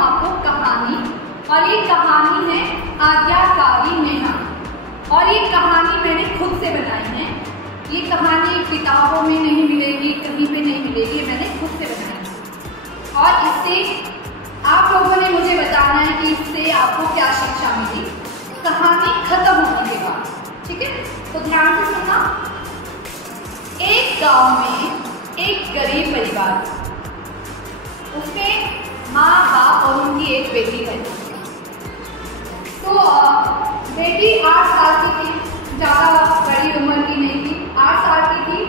हूँ आपको कहानी, और ये कहानी है आज्ञाकारी नेहा। और ये कहानी मैंने खुद से बनाई है। ये कहानी किताबों में नहीं मिलेगी, कहीं पे नहीं मिलेगी, मैंने खुद से बनाई है। और इससे आप लोगों ने मुझे बताना है कि इससे आपको क्या शिक्षा मिली कहानी खत्म होने के बाद, ठीक है? तो ध्यान से सुनना। एक गांव में एक गरीब परिवार, उसमें माँ बाप और उनकी एक बेटी रहती थी। तो बेटी 8 साल की थी, ज़्यादा बड़ी उम्र की नहीं थी, 8 साल की थी।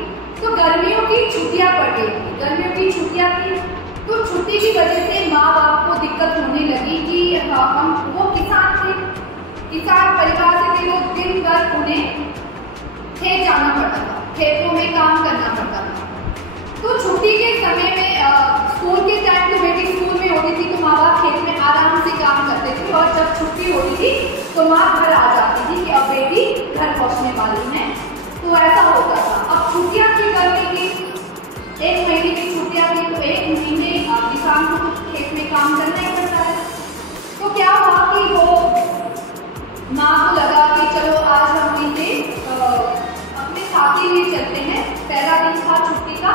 तो गर्मियों की छुट्टियां पड़ गई थी, गर्मियों की छुट्टियां थी। तो छुट्टी की वजह से माँ बाप को दिक्कत होने लगी कि हम वो किसान थे, किसान परिवार से थे, तो दिन भर उन्हें खेत जाना पड़ता था, खेतों में काम करना पड़ता था। तो छुट्टी के समय में स्कूल के टाइम तो बेटी स्कूल में होती थी, तो माँ बाप खेत में आराम से काम करते थे। और जब छुट्टी होती थी तो माँ घर आ जाती थी कि अब बेटी घर पहुँचने वाली है। तो ऐसा होता था। अब छुट्टियाँ थी गर्मी की, 1 महीने की छुट्टियाँ थी, तो 1 महीने किसान को तो खेत में काम करना ही पड़ता है। तो क्या हुआ कि वो माँ को लगा कि चलो आज हम इसे अपने साथ ही लिए चलते हैं। पहला दिन था छुट्टी का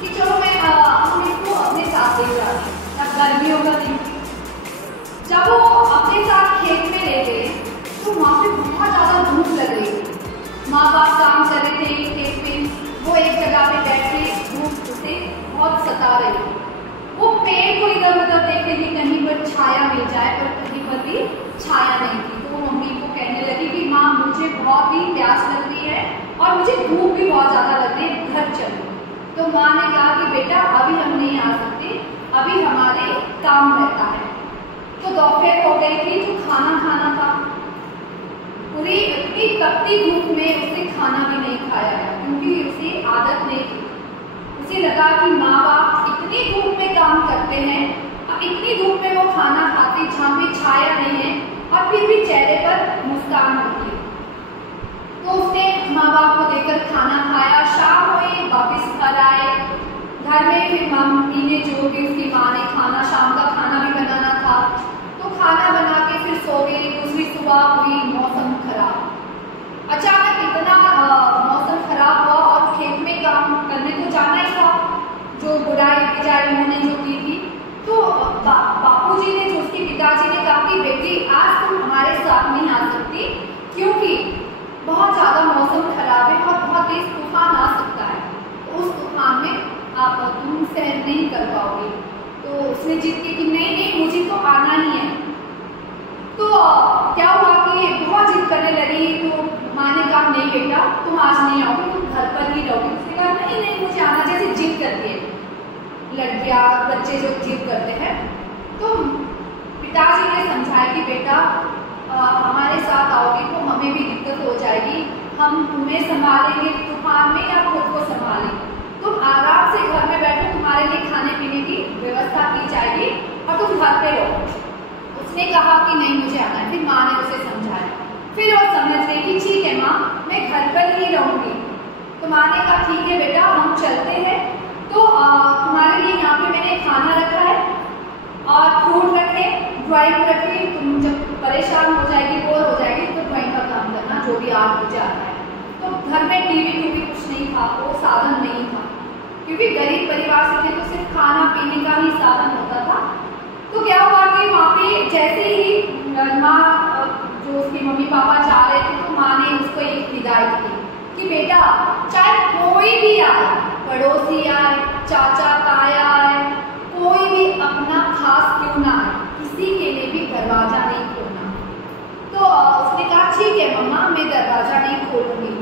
कि चलो हम इसको अपने साथ ले जाते हैं। अब गर्मियों का दिन, जब वो अपने साथ खेत में ले गए तो वहाँ पे बहुत ज़्यादा धूप लग रही थी। माँ बाप काम कर रहे थे खेत में, वो एक जगह पे बैठे, धूप उसे बहुत सता रही थी। वो पेड़ को इधर उधर देख रही थी, कहीं पर छाया मिल जाए, पर कहीं पर भी छाया नहीं थी। तो वो मम्मी को कहने लगी कि माँ मुझे बहुत ही प्यास लग रही है और मुझे धूप भी बहुत ज़्यादा लग रही है, घर चलो। तो माँ ने कहा कि बेटा अभी हम नहीं आ सकते, अभी हमारे काम रहता है। तो दोपहर हो गई थी, तो खाना खाना था। पूरी इतनी तपती धूप में उसे खाना भी नहीं खाया गया, क्योंकि उसे आदत नहीं थी। उसे लगा कि माँ बाप इतनी धूप में काम करते हैं और इतनी धूप में वो खाना खाते जहाँ पे छाया नहीं है, और फिर भी चेहरे पर मुस्कान होती है। तो उसने माँ बाप को देकर खाना खाया। शाम हुई, वापिस घर आए घर में। फिर मम्मी ने जो भी उसकी माँ ने खाना, शाम का खाना भी बनाना था, तो खाना बना के फिर सो गई। दूसरी सुबह हुई, मौसम खराब। अचानक इतना मौसम खराब हुआ और खेत में काम करने को जाना ही था, जो बुराई बिजाई उन्होंने जो की थी। तो बापूजी ने, जो उसके पिताजी ने कहा कि बेटी आज तुम हमारे साथ नहीं आ सकती, क्योंकि बहुत ज़्यादा मौसम खराब है और बहुत तेज तूफान आ सकता है। तो उस तूफान में तुम सहन नहीं कर पाओगे। तो उसने जिद की कि नहीं नहीं मुझे तो आना ही है। तो क्या हुआ कि बहुत जिद करने लगी। तो माँ ने कहा नहीं बेटा तुम आज नहीं आओगे, तुम घर पर ही रहोगे। उसने कहा नहीं नहीं मुझे आना, जैसे जिद करती है लड़कियाँ बच्चे जो जिद करते हैं। तो पिताजी ने समझाया कि बेटा हमारे साथ आओगे तो हमें भी दिक्कत हो जाएगी, हम तुम्हें संभालेंगे तूफान में या खुद को संभालेंगे। तुम आराम से घर में बैठो, तुम्हारे लिए खाने पीने की व्यवस्था की जाएगी और तुम घर पे रहो। उसने कहा कि नहीं मुझे आना है। फिर माँ ने उसे समझाया, फिर वो समझ गई कि ठीक है माँ मैं घर पर ही रहूँगी। तो माँ ने कहा ठीक है बेटा हम चलते हैं। तो तुम्हारे लिए यहाँ पे मैंने खाना रखा है और फ्रूट रखे, ड्राइंग रखी। तुम जब परेशान हो जाएगी, बोर हो जाएगी, तो ड्राइंग का काम करना, जो भी आर्ट मुझे आता है। तो घर में टीवी कुछ नहीं था, वो साधन नहीं था, क्योंकि गरीब परिवार से थे, तो सिर्फ खाना पीने का ही साधन होता था। तो क्या हुआ कि वहाँ पे जैसे ही माँ, जो उसकी मम्मी पापा जा रहे थे, तो माँ ने उसको एक हिदायत की कि बेटा चाहे कोई भी आए, पड़ोसी आए, चाचा ताया आए, कोई भी अपना खास क्यों ना आए, किसी के लिए भी दरवाजा नहीं खोलना। तो उसने कहा ठीक है मम्मा मैं दरवाजा नहीं खोलूंगी।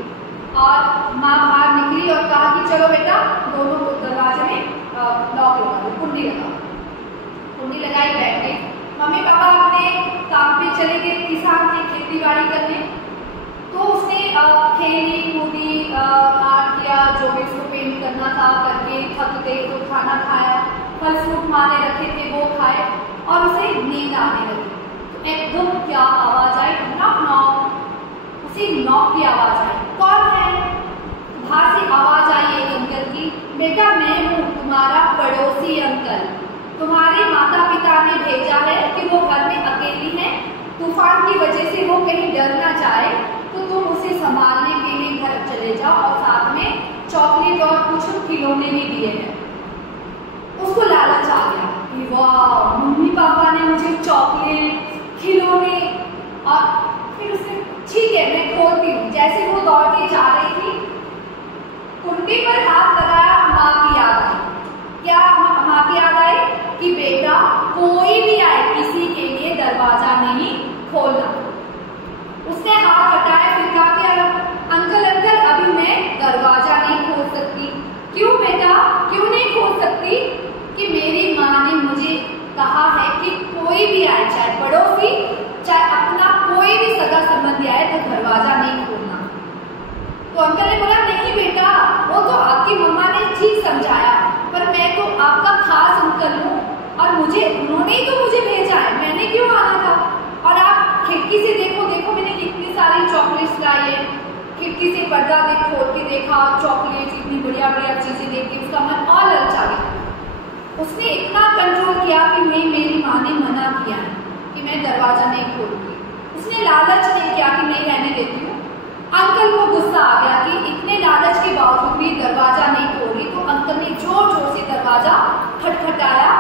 और माँ बाहर निकली और कहा कि चलो बेटा दोनों दरवाजे में लॉक लगा दो, कुंडी लगा दो। कुंडी लगाई, बैठ गई। मम्मी पापा अपने काम पे चले गए, किसान थे खेती बाड़ी करने। तो उसने खेली कूदी, आर्ट किया, जो भी उसको पेंट करना था करके थक गई। तो खाना खाया, फल फ्रूट माँ ने रखे थे वो खाए और उसे नींद आने लगी। तो एकदम क्या आवाज आई, नॉक नॉक। उसी नॉक की आवाज आई, कौन है? बाहर से आवाज आई एक अंकल की, बेटा मैं हूँ तुम्हारा पड़ोसी अंकल। तुम्हारे माता पिता ने भेजा है कि वो घर में अकेली है, तूफान की वजह से वो कहीं डर ना जाए, तो तुम उसे संभालने के लिए घर चले जाओ और साथ में चॉकलेट और कुछ खिलौने भी दिए हैं। उसको लालच आ गया कि वाह, मम्मी पापा ने मुझे चॉकलेट, खिलौने, और फिर उसने ठीक है मैं खोलती हूँ। जैसे वो दौड़ के जा रही थी, कुंडी पर हाथ लगाया, माँ की याद आई। क्या माँ की याद आई कि बेटा कोई भी आए, किसी के लिए दरवाजा नहीं खोलना। उसने हाथ हटाया, फिर कहा कि अंकल अभी मैं दरवाजा नहीं खोल सकती। क्यों बेटा, क्यों नहीं खोल सकती? कि मेरी माँ ने मुझे कहा है कि कोई भी आए, चाहे पड़ोसी चाहे अपना कोई भी सगा संबंधी आए, तो दरवाजा नहीं खोलना। तो अंकल ने बोला नहीं बेटा, वो तो आपकी मम्मा ने ठीक समझाया, पर मैं तो आपका खास अंकल हूँ और उन्होंने ही तो मुझे भेजा है, मैंने क्यों आना था? और आप खिड़की से देखो मैंने कितनी सारी चॉकलेट्स लाई है। खिड़की से पर्दा खोल के देखा, चॉकलेट, इतनी बढ़िया बढ़िया चीजें देख के उसका मन और ललचा गया। उसने इतना कंट्रोल किया कि मेरी माँ ने मना किया है कि मैं दरवाजा नहीं खोलूंगी। उसने लालच नहीं किया कि नहीं रहने देती हूँ। अंकल को गुस्सा आ गया कि इतने लालच के बावजूद भी दरवाजा नहीं खोली, तो अंकल ने जोर जोर से दरवाजा खटखटाया।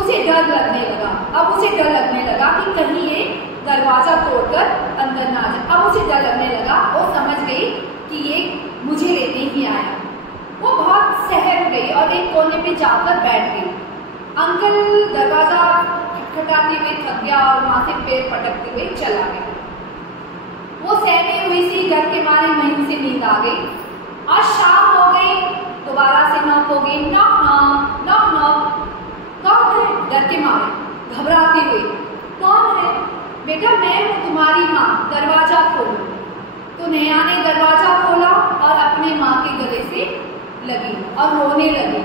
उसे डर लगने लगा। अब उसे डर लगने लगा कि कहीं ये दरवाजा तोड़कर अंदर ना आ जाए। अब उसे डर लगने लगा, वो समझ गई कि ये मुझे लेने ही आया। वो बहुत सहम गई और एक कोने पे जाकर बैठ गई। अंकल दरवाजा खटखटाते हुए थक गया और वहां से पैर पटकते हुए चला गया। वो सहमी हुई सी घर के मारे वहीं से नींद आ गई और शाम हो गई। दोबारा से नॉक हो गई, नॉक नॉक नॉक नॉक। कौन है? डर के मारे घबराते हुए, कौन है? बेटा मैं हूँ तुम्हारी माँ, दरवाजा खोलो। तो नेहा ने दरवाजा खोला और अपने माँ के गले से लगी और रोने लगी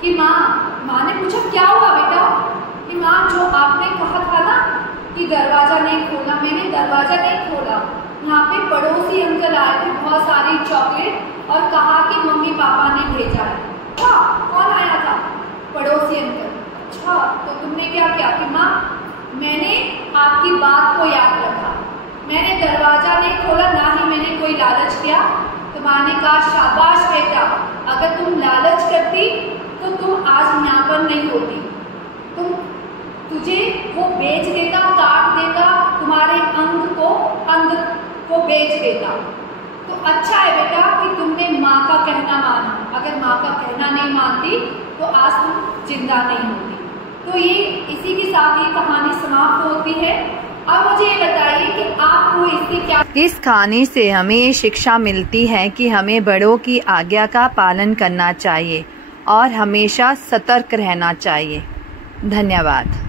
कि माँ ने पूछा क्या हुआ बेटा? कि माँ जो आपने कहा था ना कि दरवाजा नहीं खोलना, मैंने दरवाजा नहीं खोला। यहाँ पे पड़ोसी अंकल आए थे, बहुत सारी चॉकलेट, और कहा कि मम्मी पापा ने भेजा है। कौन आया था? पड़ोसी अंकल। अच्छा, तो तुमने क्या किया? कि माँ मैंने आपकी बात को याद रखा, मैंने दरवाजा नहीं खोला, ना ही मैंने कोई लालच किया। तो माँ ने कहा शाबाश बेटा, अगर तुम लालच करती तो तुम आज यहाँ पर नहीं होती, तुझे वो बेच देता, काट देता, तुम्हारे अंग को बेच देता। तो अच्छा है बेटा कि तुमने माँ का कहना माना, अगर माँ का कहना नहीं मानती तो आज तुम जिंदा नहीं होती। तो ये इसी के साथ ये कहानी समाप्त होती है। अब मुझे ये बताइए कि आपको इससे क्या, इस कहानी से हमें ये शिक्षा मिलती है कि हमें बड़ों की आज्ञा का पालन करना चाहिए और हमेशा सतर्क रहना चाहिए। धन्यवाद।